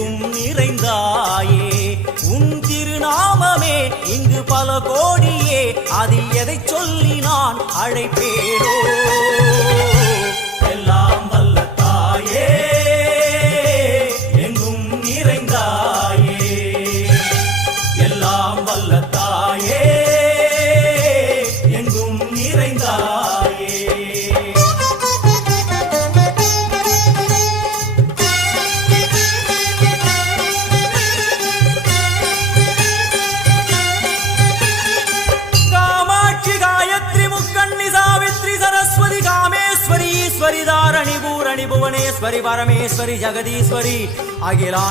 எங்கும் நிறைந்தாயே உன் திருநாமமே இங்கு பல கோடியே அதில் எதை சொல்லி நான் அழைப்பேனோ எல்லாம் வல்ல தாயே எங்கும் நிறைந்தாயே எல்லாம் வல்ல தாயே எங்கும் நிறைந்தாயே ईश्वरी धारणी भूरणी भुवनेश्वरी परमेश्वरी जगदीश्वरी अखिला